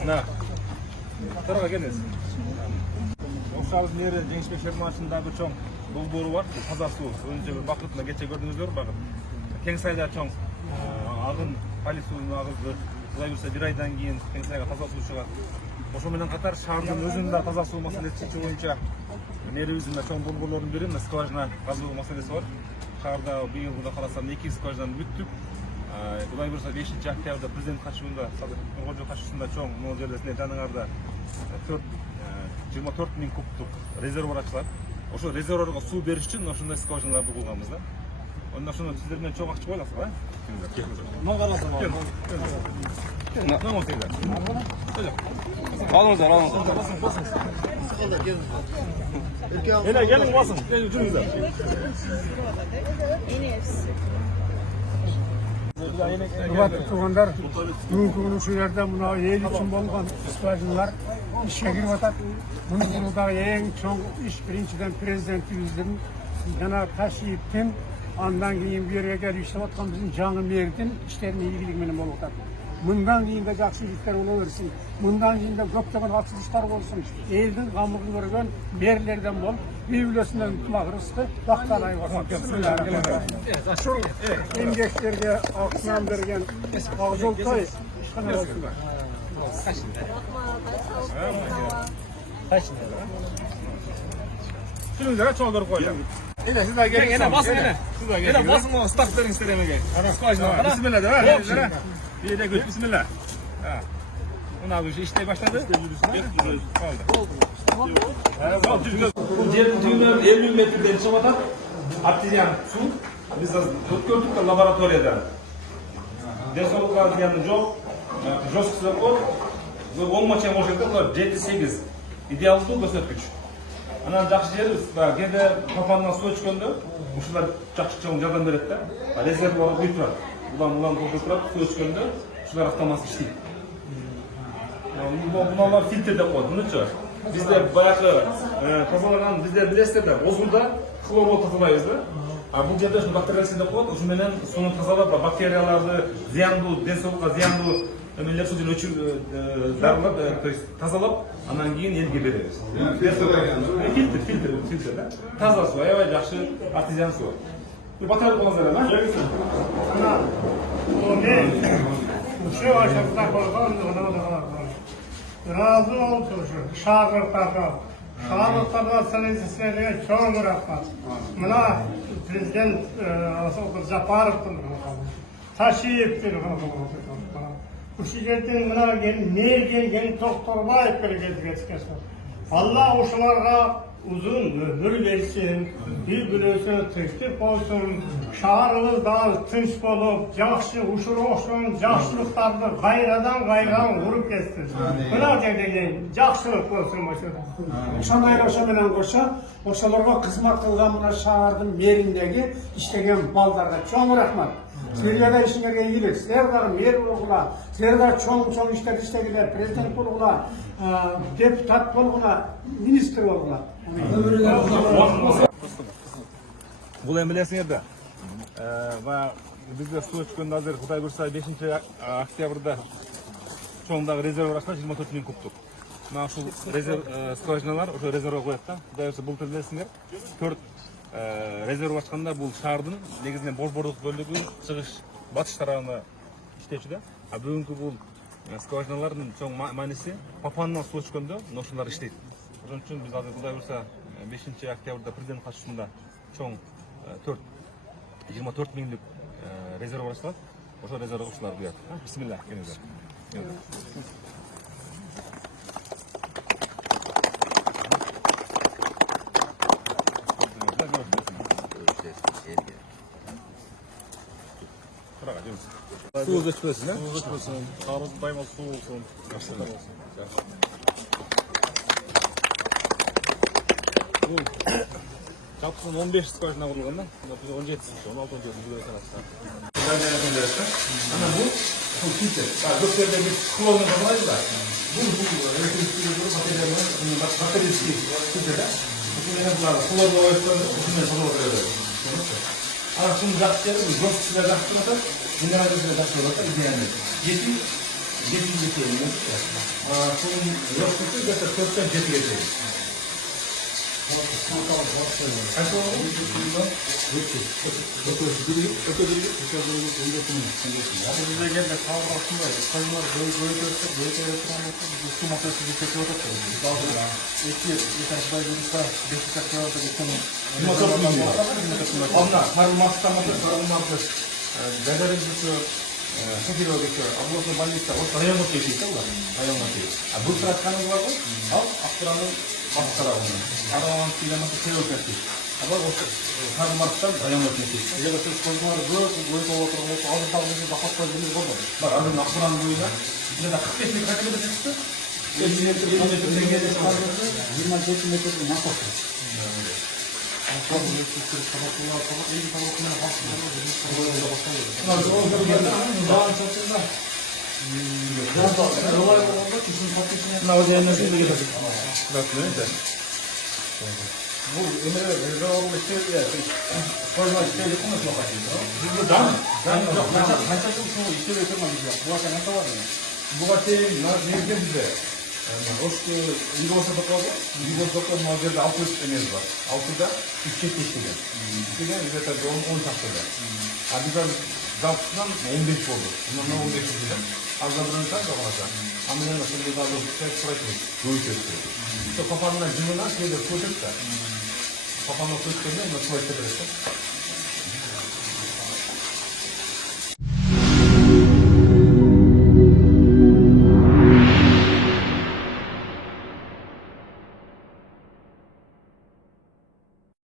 Mına. Tarafa geliniz. Oxşabız nere Жеңишбек Шермашында bir çoğun dolboru var. Taza su. Önce bir bakıtla geçe gördünüzdür bakın. Kengsayda çoğun ağın pali suyunun ağızdı. Құдай бұйырса bir ayдан кейін Кеңсайға таза су шығады. Ошоменен катар шаардын өзүндө таза суу маселеси чечүү боюнча мери өзүнө чоң долбоорлорун берем. Скважина казуу маселеси бар. Шаарда быйыл Кудай кааласа 2 скважинаны бүттүк. Кудай буюрса 5-октябрда президент катышуунда, Нуркожо катышуусунда чоң могул жерлеринде жаныңарда 24 миң кубтук резервуар ачылат. Ошо резервуарга суу бериш үчүн ошондой скважиналарды курганбыз да. Онда ошондо сиздер менен чоң акча коеласыз го, Мына карасың. Алыңыздар, алыңыздар. Ele gelin basın. Ucunuzda. Hurmatli tuğanlar, бүгүнкү күнү мына эл үчүн болгон скважиналар ишке кирип атат. Муну куруудагы эң чоң иш биринчиден президентибиздин жана Ташиевдин андан кийин бу жерге келип иштеп аткан биздин жаңы мэрдин иштеринин ийгилиги менен болуп атат. Мындан кийин да жакшы иштер боло берсин. Мындан кийин да көптөгөн ачылыштар болсун. Элдин камыгын көргөн мэрлерден болуп, үй-бүлөсүнөн ынтымак-ырысты бакталай болсун. Ушул эмгектерге акчаны берген Акжолтой ишкана болсун. Şunuzlara çoğu görüp koyacağım. Ele siz de gelin. Yine basın yine. Yine basın o stakların istemeye. Bismillah de ver. Bir de göt bismillah. Ona bir şey işte başladı. Oldu. Bu diğer düğümler 50 metreden çıkmadan artezyan su. Biz gördük de laboratuvarda. Денсаулық арзияны жоқ, жосқысы қор, 10 матча может быть 7-8 идеалды көрсеткіш. Анан жақсы жері, кеде папаннан су ішкенде, ушулар жақсы чоң жардам берет да. Резервуар үй турат. Улам толтырып турат, су ішкенде, ушулар автомат иштейт. Муналар фильтр деп коет, мынычы. Бизде баягы тазалаган, бизде билесиздер да, озгулда хлорбол тазалайбыз да. Бул жерде ушул бактериясы деп коет, ушу менен суну тазалап, бактерияларды, зыяндуу, денсаулыкка зыяндуу эмелер судун өчүр дарылап, то есть тазалап, анан кийин элге беребиз. Фильтр да. Таза суу, аябай жакшы артезиан суу. Батарып коңуздар да. Ana, o ne? Şu aşağıda koyduğum razı olsun şu şahırlarga sanayisine çok rahmat. Mına Prezident Japarov'tun Taşiyev'tin bu şirketin mına gelin Doktorbayev geldi. Allah uşularga uzun ömür versin, bir-birisi tırtıp olsun, şaharımız daha tınç bolup, jakşı uşur olsun, jakşılıklarını gayradan vurup kessin. Buna degen jakşılık olsun başında. Ошондой ошо менен кошо, ошолорго кызмат кылган мына шаардын мэриндеги иштеген балдарга чоң рахмат. Силерге да ишиңерге ийгилик. Силер дагы мэр болгула, силер дагы чоң иштер иштегилер, президент болгула, депутат болгула, министр болгула. Бул эми билесиңер да. Бизде суу өчкөндө азыр Кудай буйрса 5-октябрда чоңдагы резервуар ачылат 24 миң кубтук. Мына ушул скважиналар ошо резервуарга коет да. Кудай буйрса бул билесиңер 4 резервуар ачканда бул шаардын негизинен Божбордук бөлүгү чыгыш батыш тарабына иштечү да. Бүгүнкү бул скважиналардын чоң мааниси папандан суу өчкөндө ошолор иштейт. Ошон үчүн биз азыр Кудай буйрса 5-октябрда президент катышуусунда чоң 24 миңдик резервуар ачылат. Ошо резервуарга ушулар куят. Бисмилlah келиңиздер. Суу өчпөсүн, э? Суу өчпөсүн. Карыз дайыма суу болсун. Жакшылар болсун. Жалпысын 15 скважина курулган да. Биз 17, 16-17 жүзө санатса. Анан бул фильтр. Көптөрдө биз хлормен тазалайбыз да. Бул бактериялар фильтр да. Ушуну булар хлорго коюп, ушуну тазалап беребиз. Анан шуну жакшы жакшы жакшы болот. Минералдык жакшы болот, идеалдуу. 7 geçelim. Bunun yoksuzu da 4'ten 7 geçelim. Kaç oldu? Bizde geldi sağ altındaydı. Kayınlar böyle görse böyle yapılanması bu makinesi bir çekiyor da koyuyor. Daha sonra yeter kadar görürse 5 dakika da bu konu. Onlar sarılmazsa bederin şu Sefiro geçiyor. Ablasını banlista o saraya mı geçiyor da? Saraya mı geçiyor. Bu sıratkanız var mı? Al, aktıranın bas tarafını. Aravan sileması şey olacak. Ama o sarılmazsan saraya mı geçiyor. Ya da siz konuları böyle oturmuş ağzı tavırlı da hatta bir olmadı. Bak adım aktıran boyuna. Bir de 45 metre kaç metre çıktı? 5 metre, 7 metre dengede çıkardı. 25 metre ne yapasın? Kapatıyorlar falan. İyi bir kapatmaya Nasıl oldu geldi ama dağın çatında. Ne olacağını nasıl gelecek? Bak neyse. Bu Emre Rezavoğlu şey ya. Koyma şey yapılmıyor mu? Bu dam. Kaçak şu işe getirmemiş ya. Bu akşam ne var ya? Bu vakit ne bizde? Oşku Ligos'a bakalım. Ligos'ta modelde 600 enerji var. 6'da 3 çeşit geçti. İşte bize tabii 10 taktılar. Bizden zaptından 15 oldu. Bundan 15 oldu. Azadırın sen de olmasa. Amelen nasıl bir daha bir şey bırakıyor. Doğru gösteriyor. İşte kafanına cımına şeyde koyduk da. Kafanına koyduk da ne? Nasıl koyduk da.